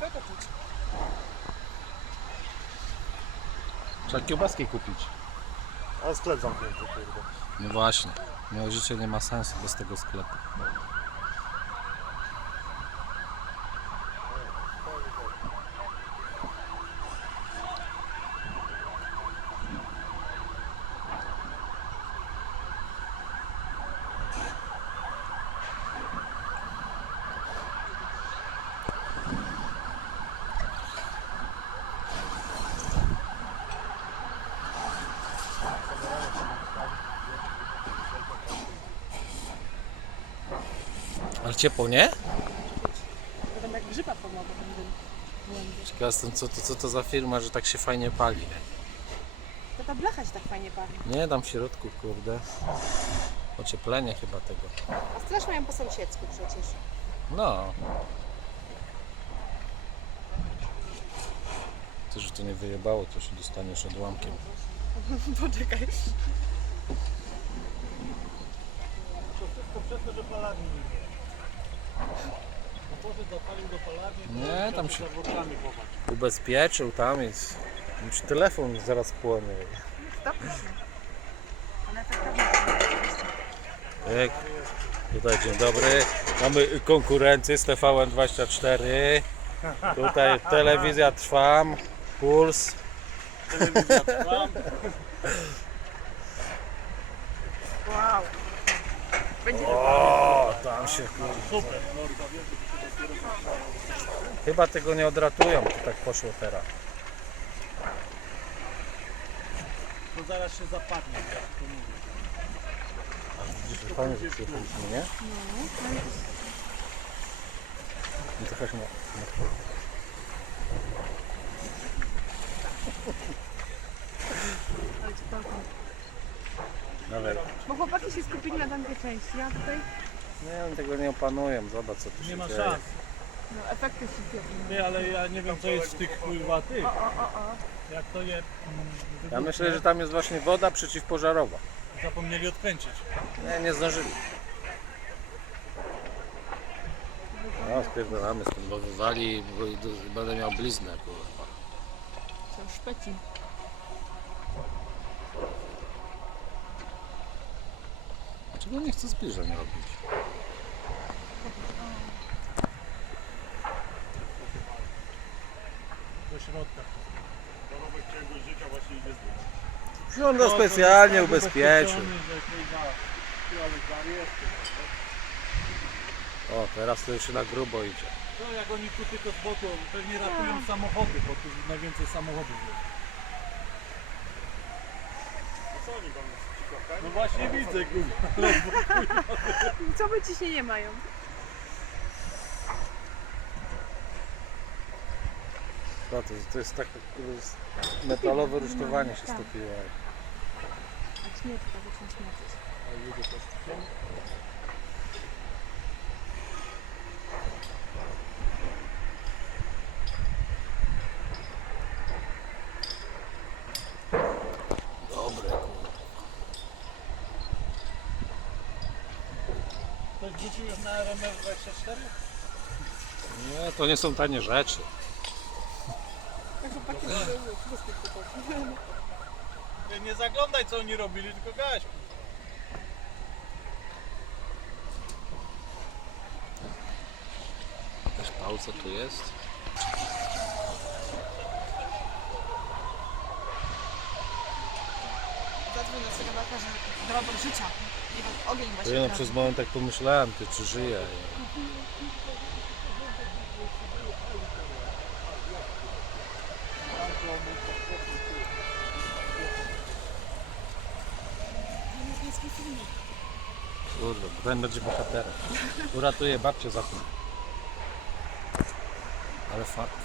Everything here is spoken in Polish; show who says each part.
Speaker 1: zakupy kupić.
Speaker 2: Trzeba kiełbaski kupić.
Speaker 3: Ale sklep zamknięty, kurde.
Speaker 2: No właśnie. Moje życie nie ma sensu bez tego sklepu. Ale ciepło, nie?
Speaker 1: To tam jak grzyba pomogła będę.
Speaker 2: Ciekaw jestem, co to za firma, że tak się fajnie pali.
Speaker 1: To ta blacha się tak fajnie pali.
Speaker 2: Nie, tam w środku, kurde. Ocieplenie chyba tego.
Speaker 1: A straż mają po sąsiedzku przecież.
Speaker 2: No. To, że to nie wyjebało, to się dostaniesz odłamkiem.
Speaker 1: Poczekaj.
Speaker 3: To wszystko przez to, że palarni nie wie. Poszedł, zapalił do palarni,
Speaker 2: Nie, tam się
Speaker 3: za workami chować.
Speaker 2: ubezpieczył, tam jest. Już telefon zaraz płonie.
Speaker 1: Ale efektownie.
Speaker 2: Tak. Tutaj dzień dobry. Mamy konkurencję z TVN24. Tutaj telewizja Trwam, Puls.
Speaker 3: Telewizja Trwam.
Speaker 1: Wow. Będzie
Speaker 2: O, tam się kurde.
Speaker 3: Super. Norka, wiesz, że to się
Speaker 2: Chyba tego nie odratują, to tak poszło teraz.
Speaker 3: to zaraz się zapadnie, jak to mówię.
Speaker 2: Widzisz, że fajnie, że przyjechaliśmy, nie? No to chodź na...
Speaker 1: Ale ci to-
Speaker 2: Nawet.
Speaker 1: Bo chłopaki się skupili na tamtej części, ja tutaj
Speaker 2: Nie, oni tego nie opanują, zobacz co tu się
Speaker 3: Nie ma
Speaker 2: dzieje.
Speaker 3: szans.
Speaker 1: no, efekty się dzieją.
Speaker 3: Nie, ale ja nie wiem co jest w tych kurwa tych.
Speaker 1: O.
Speaker 3: Jak to je
Speaker 2: Ja myślę, że tam jest właśnie woda przeciwpożarowa.
Speaker 3: zapomnieli odkręcić.
Speaker 2: Nie zdążyli. No, spierdolamy z tym, bo wywali, bo będę miał bliznę, kurwa.
Speaker 1: Są szpeci.
Speaker 2: Dlaczego nie chcę zbliżeń robić?
Speaker 3: Do środka. Dorobek czegoś życia właśnie idzie zbyt.
Speaker 2: On go specjalnie ubezpieczył. O, teraz to już na grubo idzie.
Speaker 3: No jak oni tu tylko z boku, pewnie ratują samochody, bo tu najwięcej samochodów jest. Co oni tam jest? No właśnie widzę, kurwa.
Speaker 1: Co by ciśnienie mają?
Speaker 2: No, to jest takie metalowe rusztowanie się stopiło.
Speaker 1: A śmierć, to zaczyna śmiercić.
Speaker 2: Dobre.
Speaker 3: Ktoś wrzucił już na RMF 24?
Speaker 2: Nie, to nie są tanie rzeczy.
Speaker 1: Tak chłopaki były wszystkie chłopaki.
Speaker 3: Ty nie zaglądaj co oni robili, tylko gaś.
Speaker 2: Jakaś pauza tu jest.
Speaker 1: Zadzwoń do swojego lekarza, drogą życia. Nie wiem, ogień
Speaker 2: To
Speaker 1: właśnie
Speaker 2: ja
Speaker 1: trafi.
Speaker 2: przez moment tak pomyślałem, ty czy żyje. Kurde, ten będzie bohaterem. Uratuje babcię za tym. Ale